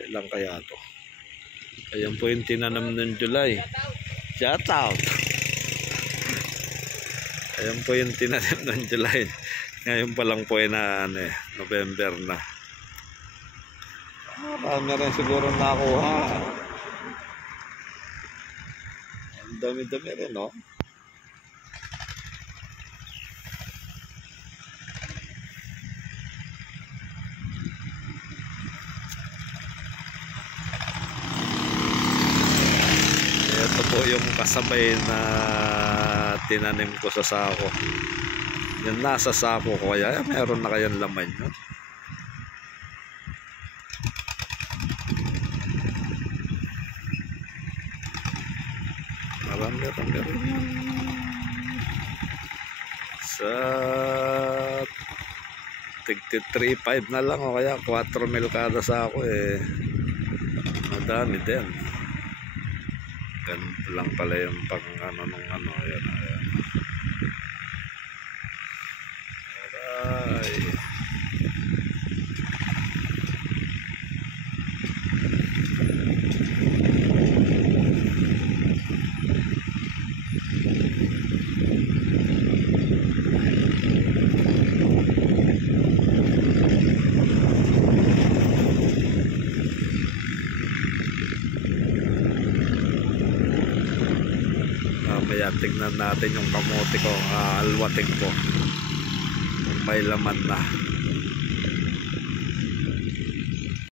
Kailan kaya to? Ayan po yung tinanam ng July. Shout out! Ayan po yung tinanim ng July. Ngayon pa lang po na November na. Marami rin siguro nakuha. Ang dami-dami rin, no? Ito po yung kasabay na tinanim ko sa sako. Yan nasa sako ko, kaya meron na kayang laman yun. Marami sa 3.5 na lang o kaya 4 mil kada sako madami din. Ganito lang pala yung pang ayan. Aray. Mamaya tignan natin yung kamote ko, alwating ko kung may laman na.